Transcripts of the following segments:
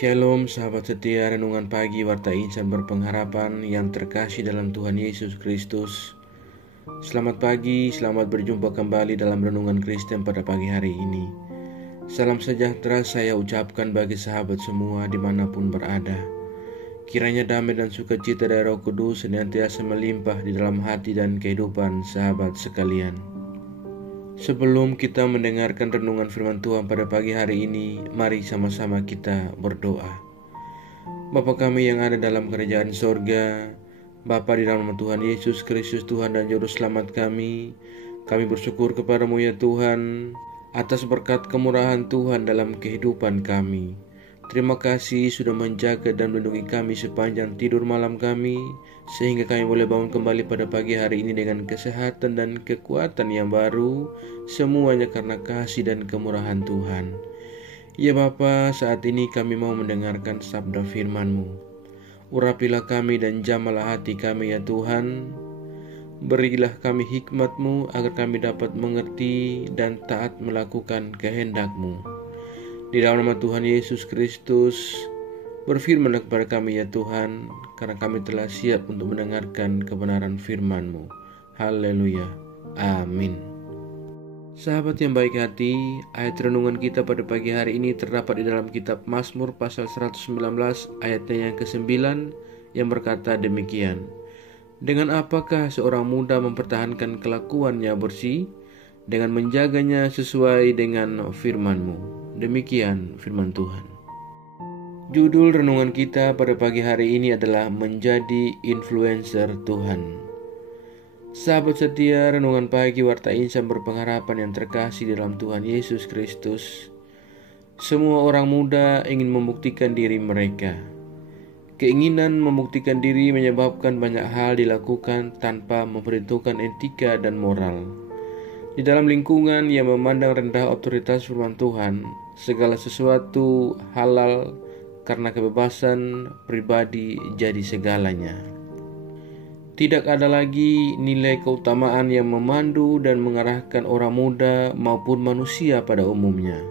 Shalom sahabat setia renungan pagi Warta Insan Berpengharapan yang terkasih dalam Tuhan Yesus Kristus. Selamat pagi, selamat berjumpa kembali dalam renungan Kristen pada pagi hari ini. Salam sejahtera saya ucapkan bagi sahabat semua dimanapun berada. Kiranya damai dan sukacita dari Roh Kudus senantiasa melimpah di dalam hati dan kehidupan sahabat sekalian. Sebelum kita mendengarkan renungan firman Tuhan pada pagi hari ini, mari sama-sama kita berdoa. Bapa kami yang ada dalam kerajaan sorga, Bapa di dalam nama Tuhan Yesus Kristus Tuhan dan Juru Selamat kami bersyukur kepadamu ya Tuhan, atas berkat kemurahan Tuhan dalam kehidupan kami. Terima kasih sudah menjaga dan melindungi kami sepanjang tidur malam kami, sehingga kami boleh bangun kembali pada pagi hari ini dengan kesehatan dan kekuatan yang baru, semuanya karena kasih dan kemurahan Tuhan. Ya Bapa, saat ini kami mau mendengarkan sabda firman-Mu. Urapilah kami dan jamalah hati kami ya Tuhan. Berilah kami hikmat-Mu agar kami dapat mengerti dan taat melakukan kehendak-Mu. Di dalam nama Tuhan Yesus Kristus, berfirman kepada kami ya Tuhan, karena kami telah siap untuk mendengarkan kebenaran firman-Mu. Haleluya. Amin. Sahabat yang baik hati, ayat renungan kita pada pagi hari ini terdapat di dalam kitab Mazmur pasal 119 ayatnya yang ke-9 yang berkata demikian. Dengan apakah seorang muda mempertahankan kelakuannya bersih? Dengan menjaganya sesuai dengan firman-Mu. Demikian firman Tuhan. Judul renungan kita pada pagi hari ini adalah menjadi influencer Tuhan. Sahabat setia renungan pagi Warta Insan Berpengharapan yang terkasih dalam Tuhan Yesus Kristus. Semua orang muda ingin membuktikan diri mereka. Keinginan membuktikan diri menyebabkan banyak hal dilakukan tanpa memperhitungkan etika dan moral. Di dalam lingkungan yang memandang rendah otoritas firman Tuhan, segala sesuatu halal karena kebebasan pribadi jadi segalanya. Tidak ada lagi nilai keutamaan yang memandu dan mengarahkan orang muda maupun manusia pada umumnya.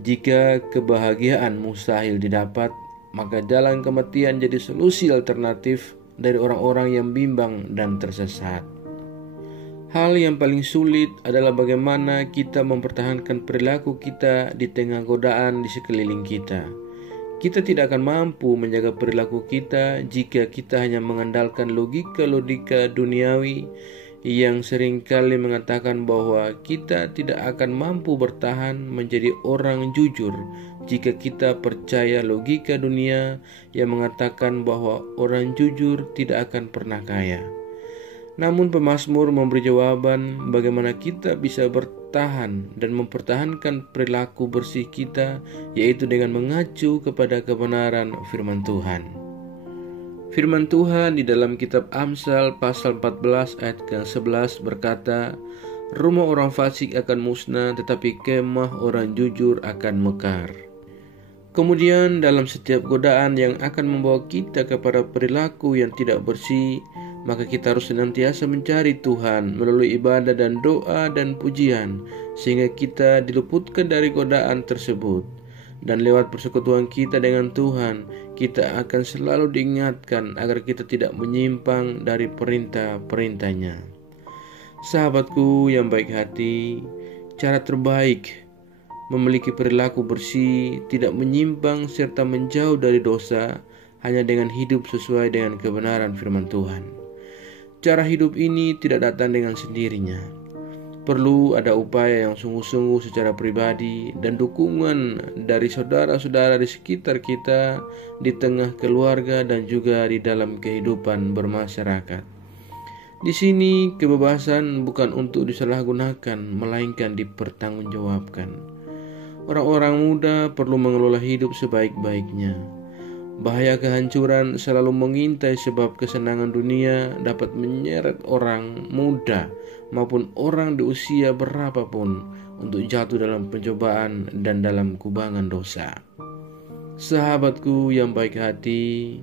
Jika kebahagiaan mustahil didapat, maka jalan kematian jadi solusi alternatif dari orang-orang yang bimbang dan tersesat. Hal yang paling sulit adalah bagaimana kita mempertahankan perilaku kita di tengah godaan di sekeliling kita. Kita tidak akan mampu menjaga perilaku kita jika kita hanya mengandalkan logika duniawi yang seringkali mengatakan bahwa kita tidak akan mampu bertahan menjadi orang jujur jika kita percaya logika dunia yang mengatakan bahwa orang jujur tidak akan pernah kaya. Namun pemazmur memberi jawaban bagaimana kita bisa bertahan dan mempertahankan perilaku bersih kita, yaitu dengan mengacu kepada kebenaran firman Tuhan. Firman Tuhan di dalam kitab Amsal pasal 14 ayat ke-11 berkata, rumah orang fasik akan musnah, tetapi kemah orang jujur akan mekar. Kemudian dalam setiap godaan yang akan membawa kita kepada perilaku yang tidak bersih, maka kita harus senantiasa mencari Tuhan melalui ibadah dan doa dan pujian, sehingga kita diluputkan dari godaan tersebut. Dan lewat persekutuan kita dengan Tuhan, kita akan selalu diingatkan agar kita tidak menyimpang dari perintah-perintahnya. Sahabatku yang baik hati, cara terbaik memiliki perilaku bersih, tidak menyimpang serta menjauh dari dosa, hanya dengan hidup sesuai dengan kebenaran firman Tuhan. Cara hidup ini tidak datang dengan sendirinya. Perlu ada upaya yang sungguh-sungguh secara pribadi dan dukungan dari saudara-saudara di sekitar kita, di tengah keluarga dan juga di dalam kehidupan bermasyarakat. Di sini kebebasan bukan untuk disalahgunakan, melainkan dipertanggungjawabkan. Orang-orang muda perlu mengelola hidup sebaik-baiknya. Bahaya kehancuran selalu mengintai sebab kesenangan dunia dapat menyeret orang muda maupun orang di usia berapapun untuk jatuh dalam pencobaan dan dalam kubangan dosa. Sahabatku yang baik hati,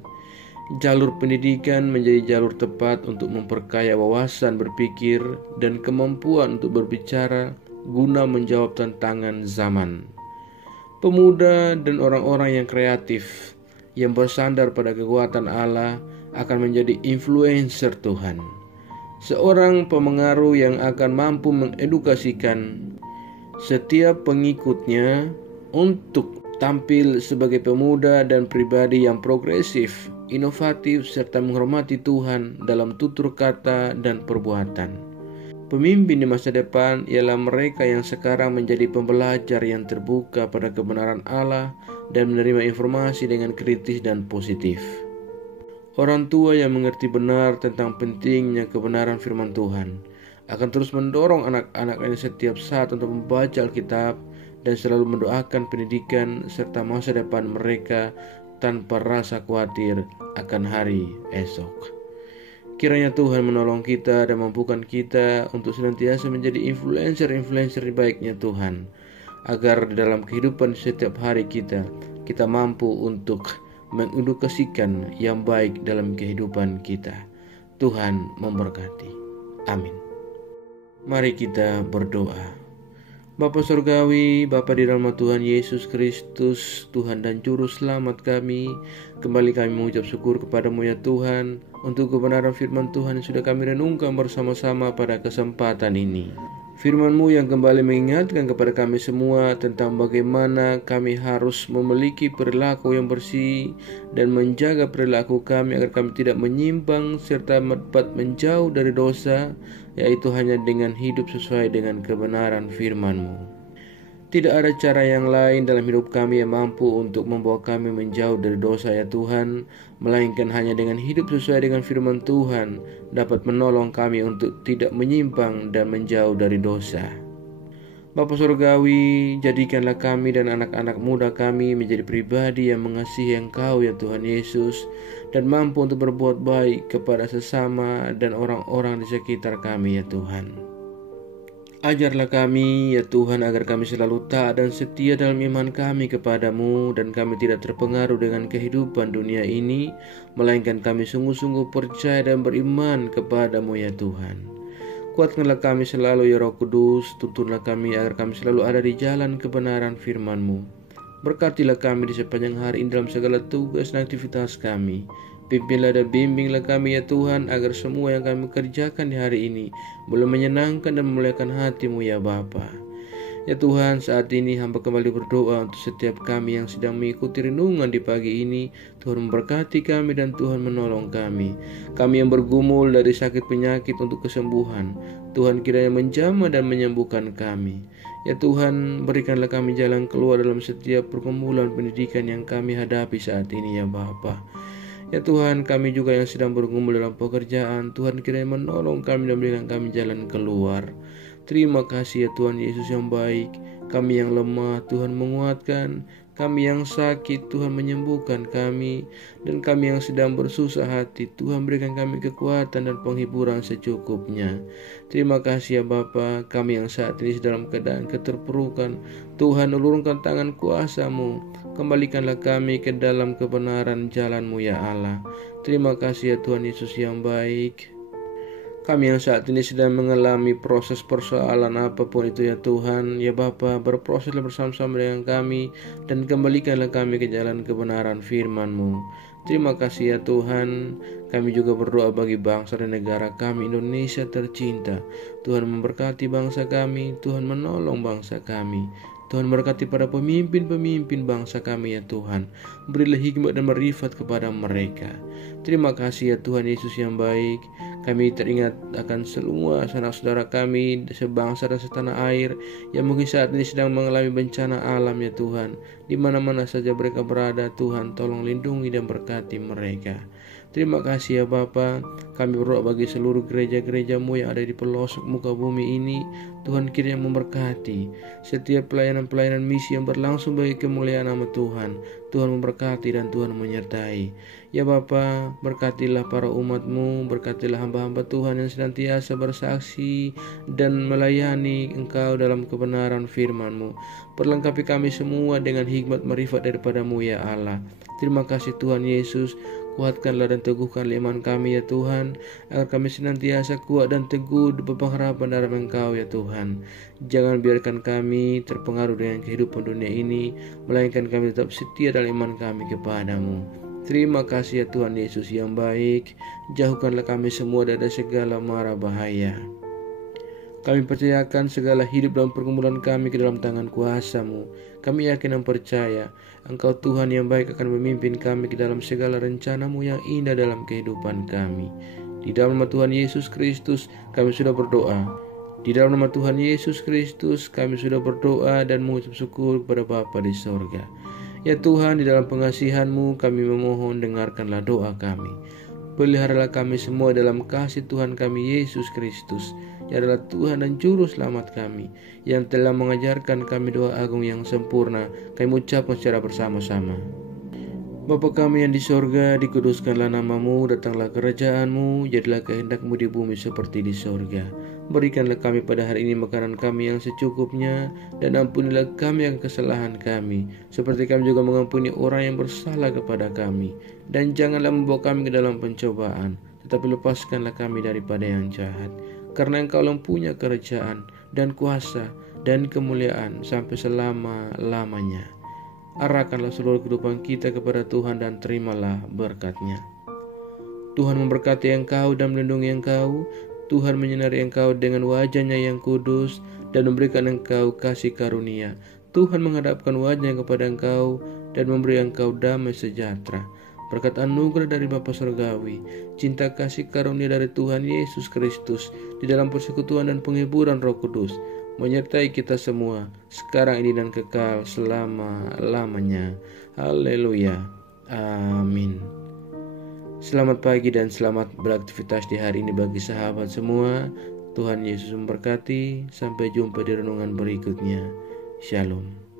jalur pendidikan menjadi jalur tepat untuk memperkaya wawasan berpikir dan kemampuan untuk berbicara guna menjawab tantangan zaman. Pemuda dan orang-orang yang kreatif, yang bersandar pada kekuatan Allah, akan menjadi influencer Tuhan. Seorang pemengaruh yang akan mampu mengedukasikan setiap pengikutnya untuk tampil sebagai pemuda dan pribadi yang progresif, inovatif, serta menghormati Tuhan dalam tutur kata dan perbuatan. Pemimpin di masa depan ialah mereka yang sekarang menjadi pembelajar yang terbuka pada kebenaran Allah dan menerima informasi dengan kritis dan positif. Orang tua yang mengerti benar tentang pentingnya kebenaran firman Tuhan akan terus mendorong anak-anaknya setiap saat untuk membaca Alkitab dan selalu mendoakan pendidikan serta masa depan mereka tanpa rasa khawatir akan hari esok. Kiranya Tuhan menolong kita dan mampukan kita untuk senantiasa menjadi influencer baiknya Tuhan, agar di dalam kehidupan setiap hari kita mampu untuk mengedukasikan yang baik dalam kehidupan kita. Tuhan memberkati. Amin. Mari kita berdoa. Bapa Surgawi, Bapa di dalam Tuhan Yesus Kristus, Tuhan dan Juru Selamat kami, kembali kami mengucap syukur kepadamu ya Tuhan, untuk kebenaran firman Tuhan yang sudah kami renungkan bersama-sama pada kesempatan ini. Firman-Mu yang kembali mengingatkan kepada kami semua tentang bagaimana kami harus memiliki perilaku yang bersih dan menjaga perilaku kami agar kami tidak menyimpang serta dapat menjauh dari dosa, yaitu hanya dengan hidup sesuai dengan kebenaran firman-Mu. Tidak ada cara yang lain dalam hidup kami yang mampu untuk membawa kami menjauh dari dosa ya Tuhan, melainkan hanya dengan hidup sesuai dengan firman Tuhan dapat menolong kami untuk tidak menyimpang dan menjauh dari dosa. Bapa Surgawi, jadikanlah kami dan anak-anak muda kami menjadi pribadi yang mengasihi Engkau ya Tuhan Yesus, dan mampu untuk berbuat baik kepada sesama dan orang-orang di sekitar kami ya Tuhan. Ajarlah kami ya Tuhan agar kami selalu taat dan setia dalam iman kami kepadamu, dan kami tidak terpengaruh dengan kehidupan dunia ini, melainkan kami sungguh-sungguh percaya dan beriman kepadamu ya Tuhan. Kuatkanlah kami selalu ya Roh Kudus, tuntunlah kami agar kami selalu ada di jalan kebenaran firman-Mu. Berkatilah kami di sepanjang hari ini dalam segala tugas dan aktivitas kami. Pimpinlah dan bimbinglah kami ya Tuhan, agar semua yang kami kerjakan di hari ini boleh menyenangkan dan memuliakan hati-Mu ya Bapa. Ya Tuhan, saat ini hamba kembali berdoa untuk setiap kami yang sedang mengikuti renungan di pagi ini. Tuhan memberkati kami dan Tuhan menolong kami. Kami yang bergumul dari sakit penyakit untuk kesembuhan, Tuhan kiranya menjamah dan menyembuhkan kami. Ya Tuhan, berikanlah kami jalan keluar dalam setiap pergumulan pendidikan yang kami hadapi saat ini ya Bapa. Ya Tuhan, kami juga yang sedang bergumul dalam pekerjaan, Tuhan kiranya menolong kami dan berikan kami jalan keluar. Terima kasih ya Tuhan Yesus yang baik. Kami yang lemah, Tuhan menguatkan. Kami yang sakit, Tuhan menyembuhkan kami. Dan kami yang sedang bersusah hati, Tuhan berikan kami kekuatan dan penghiburan secukupnya. Terima kasih ya Bapa. Kami yang saat ini dalam keadaan keterpurukan, Tuhan ulurkan tangan kuasa-Mu. Kembalikanlah kami ke dalam kebenaran jalan-Mu ya Allah. Terima kasih ya Tuhan Yesus yang baik. Kami yang saat ini sedang mengalami proses persoalan apapun itu ya Tuhan, ya Bapa, berproseslah bersama-sama dengan kami dan kembalikanlah kami ke jalan kebenaran firman-Mu. Terima kasih ya Tuhan. Kami juga berdoa bagi bangsa dan negara kami Indonesia tercinta. Tuhan memberkati bangsa kami, Tuhan menolong bangsa kami. Tuhan berkati para pemimpin-pemimpin bangsa kami ya Tuhan. Berilah hikmat dan marifat kepada mereka. Terima kasih ya Tuhan Yesus yang baik. Kami teringat akan semua saudara-saudara kami sebangsa dan setanah air yang mungkin saat ini sedang mengalami bencana alam ya Tuhan. Di mana-mana saja mereka berada, Tuhan tolong lindungi dan berkati mereka. Terima kasih ya Bapa. Kami berdoa bagi seluruh gereja-gereja-Mu yang ada di pelosok muka bumi ini. Tuhan kiranya memberkati setiap pelayanan-pelayanan misi yang berlangsung bagi kemuliaan nama Tuhan. Tuhan memberkati dan Tuhan menyertai. Ya Bapa, berkatilah para umat-Mu, berkatilah hamba-hamba Tuhan yang senantiasa bersaksi dan melayani Engkau dalam kebenaran firman-Mu. Perlengkapi kami semua dengan hikmat marifat daripada-Mu ya Allah. Terima kasih Tuhan Yesus. Kuatkanlah dan teguhkanlah iman kami ya Tuhan, agar kami senantiasa kuat dan teguh berpengharapan dalam Engkau ya Tuhan. Jangan biarkan kami terpengaruh dengan kehidupan dunia ini, melainkan kami tetap setia dalam iman kami kepadamu. Terima kasih ya Tuhan Yesus yang baik. Jauhkanlah kami semua dari segala mara bahaya. Kami percayakan segala hidup dalam pergumulan kami ke dalam tangan kuasa-Mu. Kami yakin dan percaya Engkau Tuhan yang baik akan memimpin kami ke dalam segala rencana-Mu yang indah dalam kehidupan kami. Di dalam nama Tuhan Yesus Kristus kami sudah berdoa. Di dalam nama Tuhan Yesus Kristus kami sudah berdoa dan mengucap syukur kepada Bapa di sorga. Ya Tuhan, di dalam pengasihan-Mu kami memohon, dengarkanlah doa kami. Peliharalah kami semua dalam kasih Tuhan kami Yesus Kristus, yang adalah Tuhan dan Juru Selamat kami, yang telah mengajarkan kami doa agung yang sempurna. Kami ucapkan secara bersama-sama. Bapa kami yang di sorga, dikuduskanlah nama-Mu, datanglah kerajaan-Mu, jadilah kehendak-Mu di bumi seperti di sorga. Berikanlah kami pada hari ini makanan kami yang secukupnya, dan ampunilah kami yang kesalahan kami, seperti kami juga mengampuni orang yang bersalah kepada kami. Dan janganlah membawa kami ke dalam pencobaan, tetapi lepaskanlah kami daripada yang jahat. Karena Engkau punya kerajaan dan kuasa dan kemuliaan sampai selama-lamanya. Arahkanlah seluruh kehidupan kita kepada Tuhan dan terimalah berkat-Nya. Tuhan memberkati engkau dan melindungi engkau. Tuhan menyinari engkau dengan wajah-Nya yang kudus dan memberikan engkau kasih karunia. Tuhan menghadapkan wajah-Nya kepada engkau dan memberi engkau damai sejahtera. Berkat anugerah dari Bapa Surgawi, cinta kasih karunia dari Tuhan Yesus Kristus, di dalam persekutuan dan penghiburan Roh Kudus, menyertai kita semua, sekarang ini dan kekal selama-lamanya. Haleluya. Amin. Selamat pagi dan selamat beraktivitas di hari ini bagi sahabat semua. Tuhan Yesus memberkati. Sampai jumpa di renungan berikutnya. Shalom.